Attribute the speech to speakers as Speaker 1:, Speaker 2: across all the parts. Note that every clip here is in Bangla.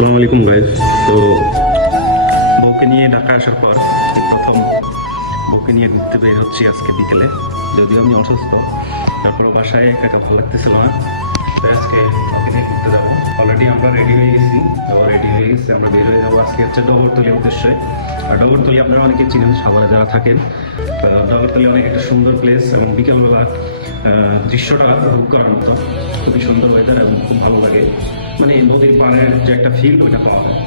Speaker 1: আসসালামু আলাইকুম গাইজ তো বউকে নিয়ে ঢাকা আসার পর প্রথম বউকে নিয়ে ঘুরতে বের হচ্ছি আজকে বিকেলে। যদিও আমি অসুস্থ, তারপরও বাসায় একা ভালো লাগতেছিল না। আজকে অলরেডি আমরা রেডি হয়ে গেছি। তো রেডি হয়ে গেছি, আমরা বের হয়ে যাব আজকে হচ্ছে ডগরতলি উদ্দেশ্যে। আর ডগরতলি আপনারা অনেকে চিনেন সবাই যারা থাকেন। ডগরতলি অনেক একটা সুন্দর প্লেস এবং বিকেলবেলা দৃশ্যটা উপভোগ করার মতো। খুবই সুন্দর ওয়েদার এবং খুব ভালো লাগে। মানে নদীর পাড়ের যে একটা ফিল ওইটা পাওয়া যায়।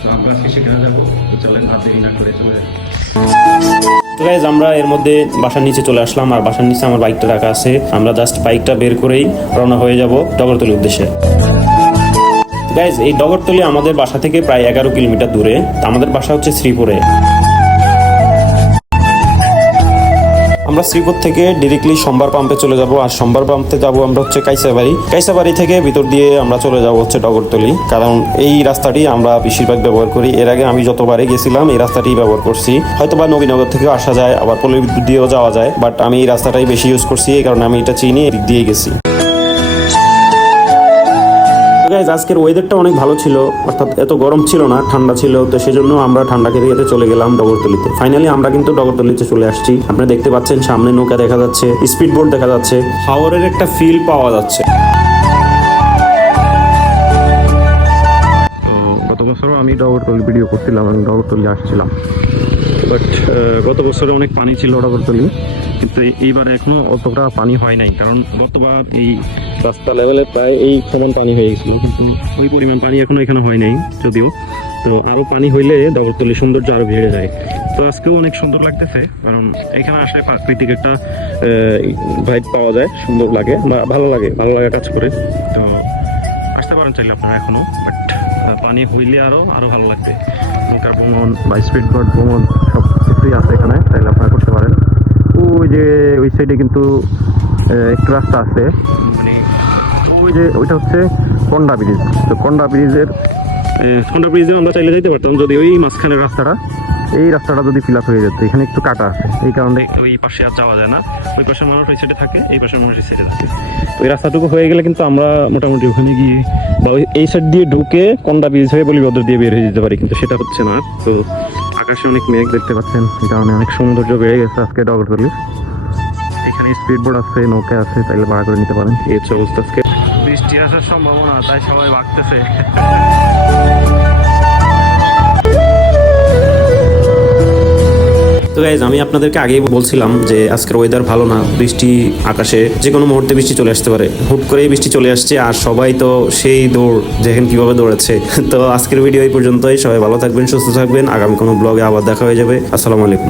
Speaker 1: তো আমরা আজকে সেখানে যাব। তো চলেন, আর দেরি না করে চলে যাই।
Speaker 2: গাইজ আমরা এর মধ্যে বাসার নিচে চলে আসলাম। আর বাসার নিচে আমার বাইকটা রাখা আছে। আমরা জাস্ট বাইকটা বের করেই রওনা হয়ে যাব ডগরতলির উদ্দেশ্যে। গাইজ এই ডগরতলি আমাদের বাসা থেকে প্রায় এগারো কিলোমিটার দূরে। আমাদের বাসা হচ্ছে শ্রীপুরে। আমরা শ্রীপুর থেকে ডিরেক্টলি সোমবার পাম্পে চলে যাব। আর সোমবার পাম্পে যাব আমরা হচ্ছে কাইসাবাড়ি। কাইসাবাড়ি থেকে ভিতর দিয়ে আমরা চলে যাব হচ্ছে ডগরতলি। কারণ এই রাস্তাটি আমরা বেশিরভাগ ব্যবহার করি। এর আগে আমি যতবারে গেছিলাম, এই রাস্তাটি ব্যবহার করছি। হয়তো বা নবীনগর থেকেও আসা যায়, আবার পল্লী বিদ্যুৎ দিয়েও যাওয়া যায় বাট আমি এই রাস্তাটাই বেশি ইউজ করছি। এই কারণে আমি এটা চিনি, এদিক দিয়ে গেছি। গাইজ আজকের ওয়েদারটা অনেক ভালো ছিল, অর্থাৎ এত গরম ছিল না, ঠান্ডা ছিল, তো সেজন্য আমরা ঠান্ডা খেতে চলে গেলাম ডগরতলিতে। ফাইনালি আমরা কিন্তু ডগরতলিতে চলে আসছি। আপনারা দেখতে পাচ্ছেন, সামনে নৌকা দেখা যাচ্ছে স্পিড বোট দেখা যাচ্ছে। হাওরের একটা ফিল পাওয়া যাচ্ছে।
Speaker 1: গত বছরও আমি ডগরতলি ভিডিও করছিলাম এবং ডগরতলি আসছিলাম। বাট গত বছরে অনেক পানি ছিল ডগরতলি কিন্তু এই- এইবারে এখনও অতটা পানি হয় নাই। কারণ গতবার এই রাস্তা লেভেলে প্রায় এই সমান পানি হয়ে গেছিল। কিন্তু ওই পরিমাণ পানি এখনও এখানে হয় নাই, যদিও। তো আরও পানি হইলে ডগরতলি সৌন্দর্য আরও বেড়ে যায়। তো আজকেও অনেক সুন্দর লাগতেছে। কারণ এখানে আসলে প্রাকৃতিক একটা ভাইব পাওয়া যায়, সুন্দর লাগে। বা ভালো লাগে ভালো লাগে কাজ করে। তো আসতে পারেন চাইলে আপনারা এখনও বাট পানি হইলে আরও আরও ভালো লাগবে। নৌকার ভ্রমণ বা স্পিড বোট ভ্রমণ সব কিছুই আছে এখানে তাইলে আপনারা করতে পারেন। ওই যে ওই সাইডে কিন্তু একটু রাস্তা আছে। মানে ওই যে ওইটা হচ্ছে কন্ডা ব্রিজ তো কন্ডা ব্রিজের কন্ডা ব্রিজে আমরা চাইলে যাইতে পারতাম যদি ওই মাঝখানের রাস্তাটা। এই রাস্তাটা যদি ফিল আপ হয়ে যেত এখানে একটু কাটা আছে। এই কারণে ওই পাশে আর যাওয়া যায় না। ওই পাশে মানুষ ওই সাইডে থাকে এই পাশে মানুষ এই সাইডে থাকে। তো এই রাস্তাটুকু হয়ে গেলে কিন্তু আমরা মোটামুটি ওখানে গিয়ে বা ওই- এই সাইড দিয়ে ঢুকে কন্ডা ব্রিজ হয়ে বলিভদ্র দিয়ে বের হয়ে যেতে পারি কিন্তু সেটা হচ্ছে না। তো আকাশে অনেক মেঘ দেখতে পাচ্ছেন এই কারণে অনেক সৌন্দর্য বেড়ে গেছে আজকে ডগরতলি এখানে স্পিড বোর্ড আছে নৌকা আছে তাইলে ভাড়া করে নিতে পারেন। এই হচ্ছে অবস্থা আজকে। বৃষ্টি আসার সম্ভাবনা তাই সবাই ভাগতেছে।
Speaker 2: তো গাইজ আমি আপনাদেরকে আগেই বলছিলাম যে আজকের ওয়েদার ভালো না, বৃষ্টি আকাশে যে কোনো মুহূর্তে বৃষ্টি চলে আসতে পারে। হুট করেই বৃষ্টি চলে আসছে আর সবাই তো সেই দৌড়, দেখেন কীভাবে দৌড়াচ্ছে। তো আজকের ভিডিও এই পর্যন্তই, সবাই ভালো থাকবেন, সুস্থ থাকবেন। আগামী কোনো ব্লগে আবার দেখা হয়ে যাবে। আসসালামু আলাইকুম।